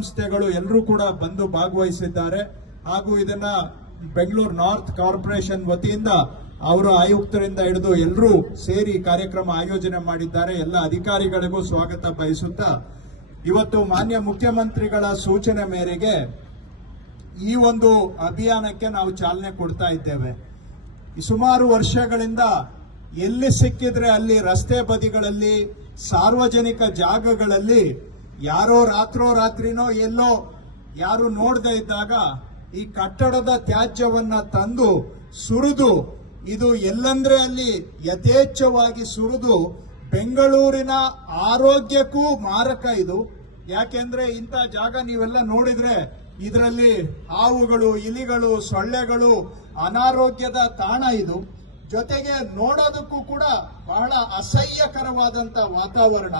ಸಂಸ್ಥೆಗಳು ಎಲ್ಲರೂ ಕೂಡ ಬಂದು ಭಾಗವಹಿಸಿದ್ದಾರೆ. ಹಾಗೂ ಇದನ್ನ ಬೆಂಗಳೂರು ನಾರ್ತ್ ಕಾರ್ಪೊರೇಷನ್ ವತಿಯಿಂದ ಅವರ ಆಯುಕ್ತರಿಂದ ಹಿಡಿದು ಎಲ್ಲರೂ ಸೇರಿ ಕಾರ್ಯಕ್ರಮ ಆಯೋಜನೆ ಮಾಡಿದ್ದಾರೆ. ಎಲ್ಲ ಅಧಿಕಾರಿಗಳಿಗೂ ಸ್ವಾಗತ ಬಯಸುತ್ತಾ ಇವತ್ತು ಮಾನ್ಯ ಮುಖ್ಯಮಂತ್ರಿಗಳ ಸೂಚನೆ ಮೇರೆಗೆ ಈ ಒಂದು ಅಭಿಯಾನಕ್ಕೆ ನಾವು ಚಾಲನೆ ಕೊಡ್ತಾ ಇದ್ದೇವೆ. ಸುಮಾರು ವರ್ಷಗಳಿಂದ ಎಲ್ಲಿ ಸಿಕ್ಕಿದ್ರೆ ಅಲ್ಲಿ ರಸ್ತೆ ಬದಿಗಳಲ್ಲಿ, ಸಾರ್ವಜನಿಕ ಜಾಗಗಳಲ್ಲಿ ಯಾರೋ ರಾತ್ರಿನೋ ಎಲ್ಲೋ ಯಾರು ನೋಡದೇ ಇದ್ದಾಗ ಈ ಕಟ್ಟಡದ ತ್ಯಾಜ್ಯವನ್ನ ತಂದು ಸುರಿದು, ಇದು ಎಲ್ಲಂದ್ರೆ ಅಲ್ಲಿ ಯಥೇಚ್ಛವಾಗಿ ಸುರಿದು ಬೆಂಗಳೂರಿನ ಆರೋಗ್ಯಕ್ಕೂ ಮಾರಕ ಇದು. ಯಾಕೆಂದ್ರೆ ಇಂಥ ಜಾಗ ನೀವೆಲ್ಲ ನೋಡಿದ್ರೆ ಇದರಲ್ಲಿ ಹಾವುಗಳು, ಇಲಿಗಳು, ಸೊಳ್ಳೆಗಳು, ಅನಾರೋಗ್ಯದ ತಾಣ ಇದು. ಜೊತೆಗೆ ನೋಡೋದಕ್ಕೂ ಕೂಡ ಬಹಳ ಅಸಹ್ಯಕರವಾದಂತ ವಾತಾವರಣ.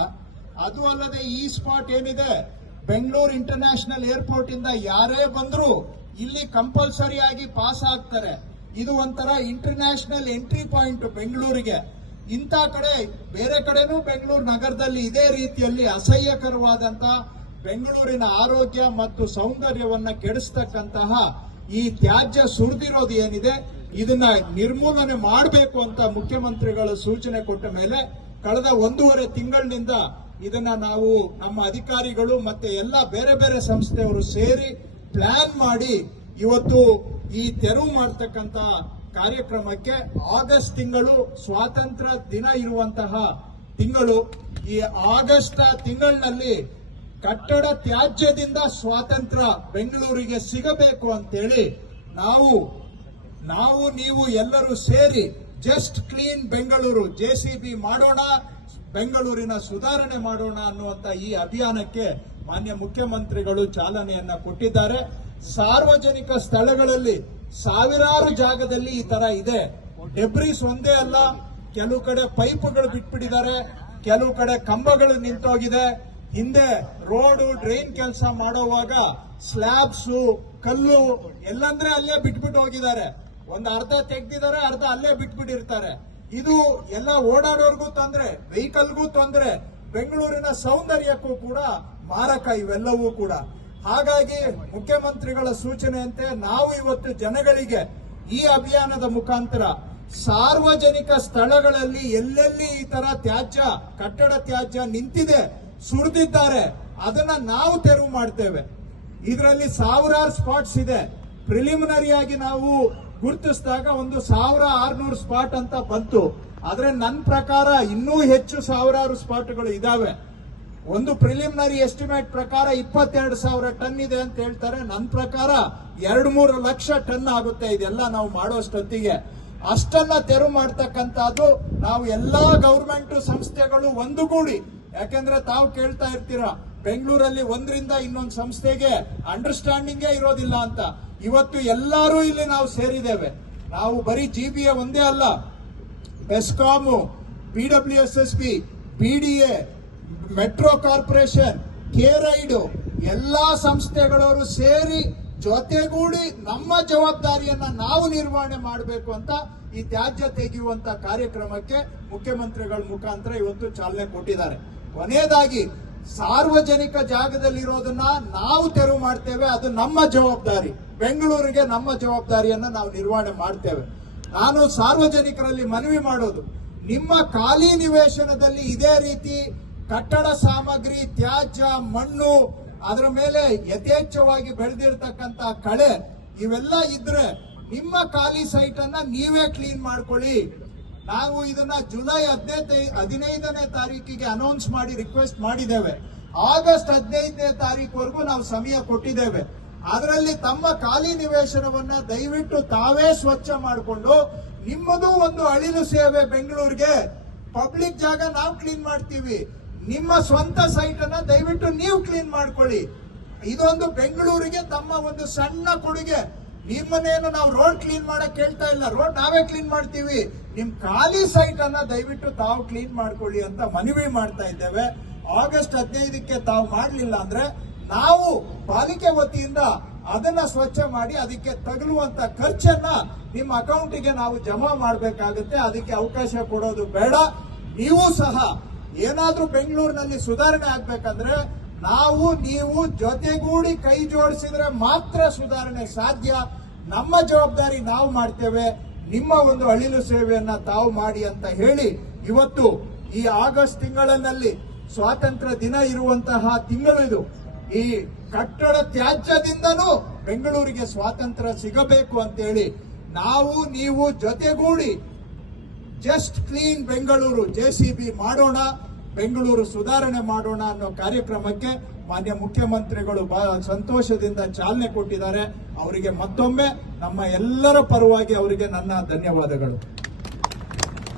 ಅದು ಅಲ್ಲದೆ ಈ ಸ್ಪಾಟ್ ಏನಿದೆ, ಬೆಂಗಳೂರು ಇಂಟರ್ನ್ಯಾಷನಲ್ ಏರ್ಪೋರ್ಟ್ ಇಂದ ಯಾರೇ ಬಂದ್ರು ಇಲ್ಲಿ ಕಂಪಲ್ಸರಿ ಆಗಿ ಪಾಸ್ ಆಗ್ತಾರೆ. ಇದು ಒಂಥರ ಇಂಟರ್ನ್ಯಾಷನಲ್ ಎಂಟ್ರಿ ಪಾಯಿಂಟ್ ಬೆಂಗಳೂರಿಗೆ. ಇಂಥ ಕಡೆ ಬೇರೆ ಕಡೆನೂ ಬೆಂಗಳೂರು ನಗರದಲ್ಲಿ ಇದೇ ರೀತಿಯಲ್ಲಿ ಅಸಹ್ಯಕರವಾದಂತ ಬೆಂಗಳೂರಿನ ಆರೋಗ್ಯ ಮತ್ತು ಸೌಂದರ್ಯವನ್ನ ಕೆಡಿಸ್ತಕ್ಕಂತಹ ಈ ತ್ಯಾಜ್ಯ ಸುರಿದಿರೋದು ಏನಿದೆ, ಇದನ್ನ ನಿರ್ಮೂಲನೆ ಮಾಡಬೇಕು ಅಂತ ಮುಖ್ಯಮಂತ್ರಿಗಳು ಸೂಚನೆ ಕೊಟ್ಟ ಮೇಲೆ ಕಳೆದ 1.5 ತಿಂಗಳಿನಿಂದ ಇದನ್ನ ನಾವು ನಮ್ಮ ಅಧಿಕಾರಿಗಳು ಮತ್ತೆ ಎಲ್ಲ ಬೇರೆ ಬೇರೆ ಸಂಸ್ಥೆಯವರು ಸೇರಿ ಪ್ಲಾನ್ ಮಾಡಿ ಇವತ್ತು ಈ ತೆರವು ಮಾಡತಕ್ಕಂತ ಕಾರ್ಯಕ್ರಮಕ್ಕೆ ಆಗಸ್ಟ್ ತಿಂಗಳು ಸ್ವಾತಂತ್ರ್ಯ ದಿನ ಇರುವಂತಹ ತಿಂಗಳು. ಈ ಆಗಸ್ಟ್ ತಿಂಗಳಿನಲ್ಲಿ ಕಟ್ಟಡ ತ್ಯಾಜ್ಯದಿಂದ ಸ್ವಾತಂತ್ರ್ಯ ಬೆಂಗಳೂರಿಗೆ ಸಿಗಬೇಕು ಅಂತೇಳಿ ನಾವು ನೀವು ಎಲ್ಲರೂ ಸೇರಿ ಜಸ್ಟ್ ಕ್ಲೀನ್ ಬೆಂಗಳೂರು JCB ಮಾಡೋಣ, ಬೆಂಗಳೂರಿನ ಸುಧಾರಣೆ ಮಾಡೋಣ ಅನ್ನುವಂತ ಈ ಅಭಿಯಾನಕ್ಕೆ ಮಾನ್ಯ ಮುಖ್ಯಮಂತ್ರಿಗಳು ಚಾಲನೆಯನ್ನ ಕೊಟ್ಟಿದ್ದಾರೆ. ಸಾರ್ವಜನಿಕ ಸ್ಥಳಗಳಲ್ಲಿ ಸಾವಿರಾರು ಜಾಗದಲ್ಲಿ ಈ ತರ ಇದೆ. ಡೆಬ್ರಿಸ್ ಒಂದೇ ಅಲ್ಲ, ಕೆಲವು ಕಡೆ ಪೈಪ್ಗಳು ಬಿಟ್ಬಿಟ್ಟಿದ್ದಾರೆ, ಕೆಲವು ಕಡೆ ಕಂಬಗಳು ನಿಂತೋಗಿದೆ. ಹಿಂದೆ ರೋಡು ಡ್ರೈನ್ ಕೆಲಸ ಮಾಡೋವಾಗ ಸ್ಲ್ಯಾಬ್ಸ್, ಕಲ್ಲು ಎಲ್ಲಂದ್ರೆ ಅಲ್ಲೇ ಬಿಟ್ಬಿಟ್ಟು ಹೋಗಿದ್ದಾರೆ. ಒಂದು ಅರ್ಧ ತೆಗ್ದಿದ್ದಾರೆ, ಅರ್ಧ ಅಲ್ಲೇ ಬಿಟ್ಬಿಟ್ಟಿರ್ತಾರೆ. ಇದು ಎಲ್ಲ ಓಡಾಡೋರ್ಗೂ ತೊಂದ್ರೆ, ವೆಹಿಕಲ್ಗೂ ತೊಂದ್ರೆ, ಬೆಂಗಳೂರಿನ ಸೌಂದರ್ಯಕ್ಕೂ ಕೂಡ ಮಾರಕ ಇವೆಲ್ಲವೂ ಕೂಡ. ಹಾಗಾಗಿ ಮುಖ್ಯಮಂತ್ರಿಗಳ ಸೂಚನೆಯಂತೆ ನಾವು ಇವತ್ತು ಜನಗಳಿಗೆ ಈ ಅಭಿಯಾನದ ಮುಖಾಂತರ ಸಾರ್ವಜನಿಕ ಸ್ಥಳಗಳಲ್ಲಿ ಎಲ್ಲೆಲ್ಲಿ ಈ ತರ ತ್ಯಾಜ್ಯ, ಕಟ್ಟಡ ತ್ಯಾಜ್ಯ ನಿಂತಿದೆ, ಸುರಿದಿದ್ದಾರೆ, ಅದನ್ನ ನಾವು ತೆರವು ಮಾಡ್ತೇವೆ. ಇದರಲ್ಲಿ ಸಾವಿರಾರು ಸ್ಪಾಟ್ಸ್ ಇದೆ. ಪ್ರಿಲಿಮಿನರಿ ಆಗಿ ನಾವು ಗುರುತಿಸಿದಾಗ 1600 ಸ್ಪಾಟ್ ಅಂತ ಬಂತು. ಆದ್ರೆ ನನ್ನ ಪ್ರಕಾರ ಇನ್ನೂ ಹೆಚ್ಚು ಸಾವಿರಾರು ಸ್ಪಾಟ್ಗಳು ಇದಾವೆ. ಒಂದು ಪ್ರಿಲಿಮಿನರಿ ಎಸ್ಟಿಮೇಟ್ ಪ್ರಕಾರ 22,000 ಟನ್ ಇದೆ ಅಂತ ಹೇಳ್ತಾರೆ. ನನ್ನ ಪ್ರಕಾರ 2-3 ಲಕ್ಷ ಟನ್ ಆಗುತ್ತೆ ಇದೆಲ್ಲ ನಾವು ಮಾಡೋಷ್ಟೊತ್ತಿಗೆ. ಅಷ್ಟನ್ನ ತೆರವು ಮಾಡ್ತಕ್ಕಂಥದ್ದು ನಾವು ಎಲ್ಲಾ ಗವರ್ಮೆಂಟ್ ಸಂಸ್ಥೆಗಳು ಒಂದುಗೂಡಿ, ಯಾಕೆಂದ್ರೆ ತಾವು ಕೇಳ್ತಾ ಇರ್ತೀರಾ ಬೆಂಗಳೂರಲ್ಲಿ ಒಂದರಿಂದ ಇನ್ನೊಂದು ಸಂಸ್ಥೆಗೆ ಅಂಡರ್ಸ್ಟ್ಯಾಂಡಿಂಗೇ ಇರೋದಿಲ್ಲ ಅಂತ. ಇವತ್ತು ಎಲ್ಲರೂ ಇಲ್ಲಿ ನಾವು ಸೇರಿದ್ದೇವೆ. ನಾವು ಬರೀ GBA ಒಂದೇ ಅಲ್ಲ, BESCOM, PWSSB, BDA, metro corporation, KRIDE ಎಲ್ಲಾ ಸಂಸ್ಥೆಗಳವರು ಸೇರಿ ಜೊತೆಗೂಡಿ ನಮ್ಮ ಜವಾಬ್ದಾರಿಯನ್ನ ನಾವು ನಿರ್ವಹಣೆ ಮಾಡಬೇಕು ಅಂತ ಈ ತ್ಯಾಜ್ಯ ತೆಗೆಯುವಂತ ಕಾರ್ಯಕ್ರಮಕ್ಕೆ ಮುಖ್ಯಮಂತ್ರಿಗಳ ಮುಖಾಂತರ ಇವತ್ತು ಚಾಲನೆ ಕೊಟ್ಟಿದ್ದಾರೆ. ಕೊನೆಯದಾಗಿ ಸಾರ್ವಜನಿಕ ಜಾಗದಲ್ಲಿರೋದನ್ನ ನಾವು ತೆರವು ಮಾಡ್ತೇವೆ, ಅದು ನಮ್ಮ ಜವಾಬ್ದಾರಿ. ಬೆಂಗಳೂರಿಗೆ ನಮ್ಮ ಜವಾಬ್ದಾರಿಯನ್ನ ನಾವು ನಿರ್ವಹಣೆ ಮಾಡ್ತೇವೆ. ನಾನು ಸಾರ್ವಜನಿಕರಲ್ಲಿ ಮನವಿ ಮಾಡೋದು, ನಿಮ್ಮ ಖಾಲಿ ನಿವೇಶನದಲ್ಲಿ ಇದೇ ರೀತಿ ಕಟ್ಟಡ ಸಾಮಗ್ರಿ, ತ್ಯಾಜ್ಯ, ಮಣ್ಣು, ಅದರ ಮೇಲೆ ಯಥೇಚ್ಛವಾಗಿ ಬೆಳೆದಿರ್ತಕ್ಕಂತ ಕಳೆ ಇವೆಲ್ಲ ಇದ್ರೆ ನಿಮ್ಮ ಖಾಲಿ ಸೈಟ್ ಅನ್ನ ನೀವೇ ಕ್ಲೀನ್ ಮಾಡ್ಕೊಳ್ಳಿ. ನಾವು ಇದನ್ನ ಜುಲೈ 15ನೇ ತಾರೀಕಿಗೆ ಅನೌನ್ಸ್ ಮಾಡಿ ರಿಕ್ವೆಸ್ಟ್ ಮಾಡಿದ್ದೇವೆ. ಆಗಸ್ಟ್ 15ನೇ ತಾರೀಕುವರೆಗೂ ನಾವು ಸಮಯ ಕೊಟ್ಟಿದ್ದೇವೆ. ಅದರಲ್ಲಿ ತಮ್ಮ ಖಾಲಿ ನಿವೇಶನವನ್ನ ದಯವಿಟ್ಟು ತಾವೇ ಸ್ವಚ್ಛ ಮಾಡಿಕೊಂಡು, ನಿಮ್ಮದು ಒಂದು ಅಳಿಲು ಸೇವೆ ಬೆಂಗಳೂರಿಗೆ. ಪಬ್ಲಿಕ್ ಜಾಗ ನಾವು ಕ್ಲೀನ್ ಮಾಡ್ತೀವಿ, ನಿಮ್ಮ ಸ್ವಂತ ಸೈಟ್ ಅನ್ನ ದಯವಿಟ್ಟು ನೀವು ಕ್ಲೀನ್ ಮಾಡ್ಕೊಳ್ಳಿ. ಇದೊಂದು ಬೆಂಗಳೂರಿಗೆ ತಮ್ಮ ಒಂದು ಸಣ್ಣ ಕೊಡುಗೆ. ನಿಮ್ಮನ್ನೇನು ನಾವು ರೋಡ್ ಕ್ಲೀನ್ ಮಾಡಕ್ ಕೇಳ್ತಾ ಇಲ್ಲ, ರೋಡ್ ನಾವೇ ಕ್ಲೀನ್ ಮಾಡ್ತೀವಿ. ನಿಮ್ ಖಾಲಿ ಸೈಟ್ ಅನ್ನ ದಯವಿಟ್ಟು ತಾವು ಕ್ಲೀನ್ ಮಾಡ್ಕೊಳ್ಳಿ ಅಂತ ಮನವಿ ಮಾಡ್ತಾ ಇದ್ದೇವೆ. ಆಗಸ್ಟ್ 15ಕ್ಕೆ ತಾವು ಮಾಡಲಿಲ್ಲ ಅಂದ್ರೆ ನಾವು ಪಾಲಿಕೆ ವತಿಯಿಂದ ಅದನ್ನ ಸ್ವಚ್ಛ ಮಾಡಿ ಅದಕ್ಕೆ ತಗಲುವಂತ ಖರ್ಚನ್ನ ನಿಮ್ಮ ಅಕೌಂಟಿಗೆ ನಾವು ಜಮಾ ಮಾಡಬೇಕಾಗುತ್ತೆ. ಅದಕ್ಕೆ ಅವಕಾಶ ಕೊಡೋದು ಬೇಡ. ನೀವು ಸಹ ಏನಾದ್ರೂ ಬೆಂಗಳೂರಿನಲ್ಲಿ ಸುಧಾರಣೆ ಆಗ್ಬೇಕಂದ್ರೆ ನಾವು ನೀವು ಜೊತೆಗೂಡಿ ಕೈ ಜೋಡಿಸಿದ್ರೆ ಮಾತ್ರ ಸುಧಾರಣೆ ಸಾಧ್ಯ. ನಮ್ಮ ಜವಾಬ್ದಾರಿ ನಾವು ಮಾಡ್ತೇವೆ, ನಿಮ್ಮ ಒಂದು ಅಳಿಲು ಸೇವೆಯನ್ನ ತಾವು ಮಾಡಿ ಅಂತ ಹೇಳಿ ಇವತ್ತು ಈ ಆಗಸ್ಟ್ ತಿಂಗಳಿನಲ್ಲಿ ಸ್ವಾತಂತ್ರ್ಯ ದಿನ ಇರುವಂತಹ ತಿಂಗಳು ಇದು. ಈ ಕಟ್ಟಡ ತ್ಯಾಜ್ಯದಿಂದನೂ ಬೆಂಗಳೂರಿಗೆ ಸ್ವಾತಂತ್ರ್ಯ ಸಿಗಬೇಕು ಅಂತೇಳಿ ನಾವು ನೀವು ಜೊತೆಗೂಡಿ ಜಸ್ಟ್ ಕ್ಲೀನ್ ಬೆಂಗಳೂರು JCB ಮಾಡೋಣ, ಬೆಂಗಳೂರು ಸುಧಾರಣೆ ಮಾಡೋಣ ಅನ್ನೋ ಕಾರ್ಯಕ್ರಮಕ್ಕೆ ಮಾನ್ಯ ಮುಖ್ಯಮಂತ್ರಿಗಳು ಬಹಳ ಸಂತೋಷದಿಂದ ಚಾಲನೆ ಕೊಟ್ಟಿದ್ದಾರೆ. ಅವರಿಗೆ ಮತ್ತೊಮ್ಮೆ ನಮ್ಮ ಎಲ್ಲರ ಪರವಾಗಿ ಅವರಿಗೆ ನನ್ನ ಧನ್ಯವಾದಗಳು.